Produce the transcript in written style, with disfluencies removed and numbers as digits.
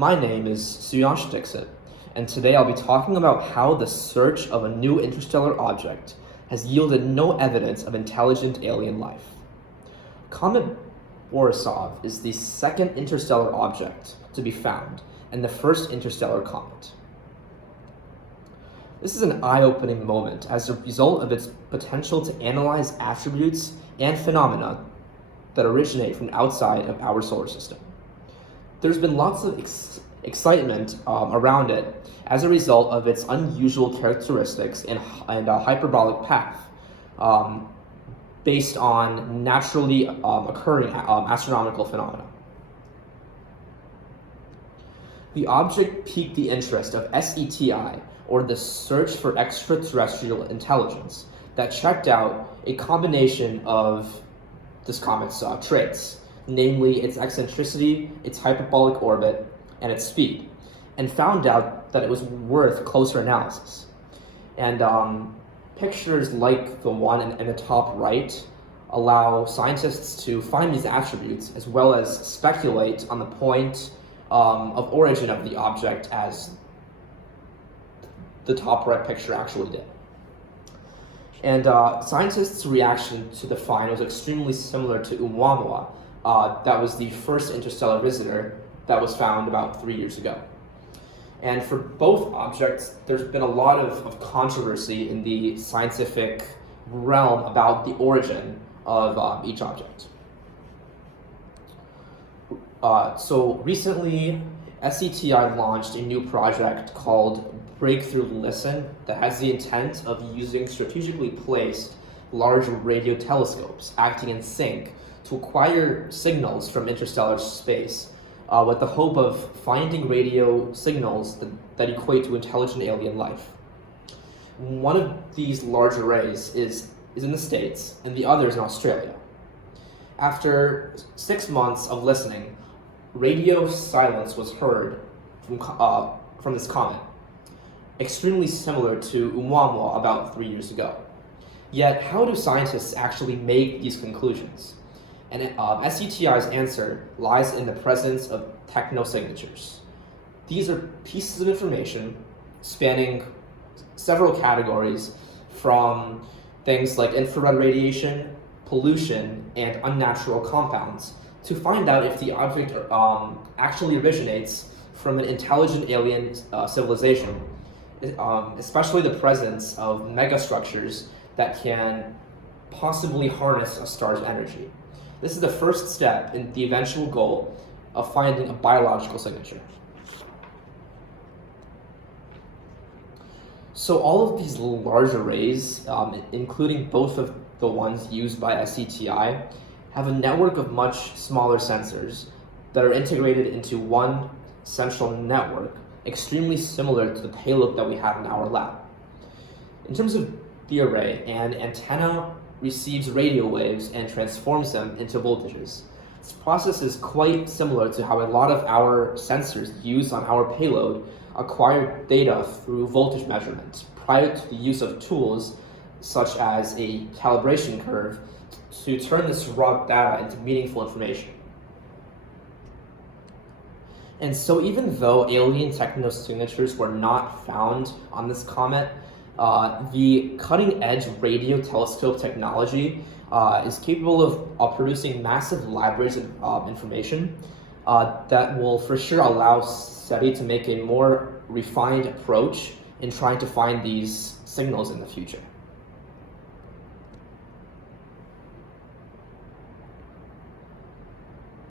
My name is Suyansh Dixit, and today I'll be talking about how the search of a new interstellar object has yielded no evidence of intelligent alien life. Comet Borisov is the second interstellar object to be found, and the first interstellar comet. This is an eye-opening moment as a result of its potential to analyze attributes and phenomena that originate from outside of our solar system. There's been lots of excitement around it as a result of its unusual characteristics and a hyperbolic path based on naturally occurring astronomical phenomena. The object piqued the interest of SETI, or the Search for Extraterrestrial Intelligence, that checked out a combination of this comet's traits, namely its eccentricity, its hyperbolic orbit, and its speed, and found out that it was worth closer analysis. And pictures like the one in the top right allow scientists to find these attributes as well as speculate on the point of origin of the object, as the top right picture actually did. And scientists' reaction to the find was extremely similar to Oumuamua. That was the first interstellar visitor that was found about 3 years ago. And for both objects, there's been a lot of controversy in the scientific realm about the origin of each object. So recently, SETI launched a new project called Breakthrough Listen that has the intent of using strategically placed large radio telescopes acting in sync to acquire signals from interstellar space with the hope of finding radio signals that equate to intelligent alien life. One of these large arrays is in the States and the other is in Australia. After 6 months of listening, radio silence was heard from this comet, extremely similar to Oumuamua about 3 years ago. Yet, how do scientists actually make these conclusions? And SETI's answer lies in the presence of technosignatures. These are pieces of information spanning several categories, from things like infrared radiation, pollution, and unnatural compounds, to find out if the object actually originates from an intelligent alien civilization, especially the presence of megastructures that can possibly harness a star's energy. This is the first step in the eventual goal of finding a biological signature. So all of these large arrays, including both of the ones used by SETI, have a network of much smaller sensors that are integrated into one central network, extremely similar to the payload that we have in our lab. In terms of the array, an antenna receives radio waves and transforms them into voltages. This process is quite similar to how a lot of our sensors used on our payload acquire data through voltage measurements prior to the use of tools such as a calibration curve to turn this raw data into meaningful information. And so even though alien technosignatures were not found on this comet, the cutting-edge radio telescope technology is capable of producing massive libraries of information that will for sure allow SETI to make a more refined approach in trying to find these signals in the future.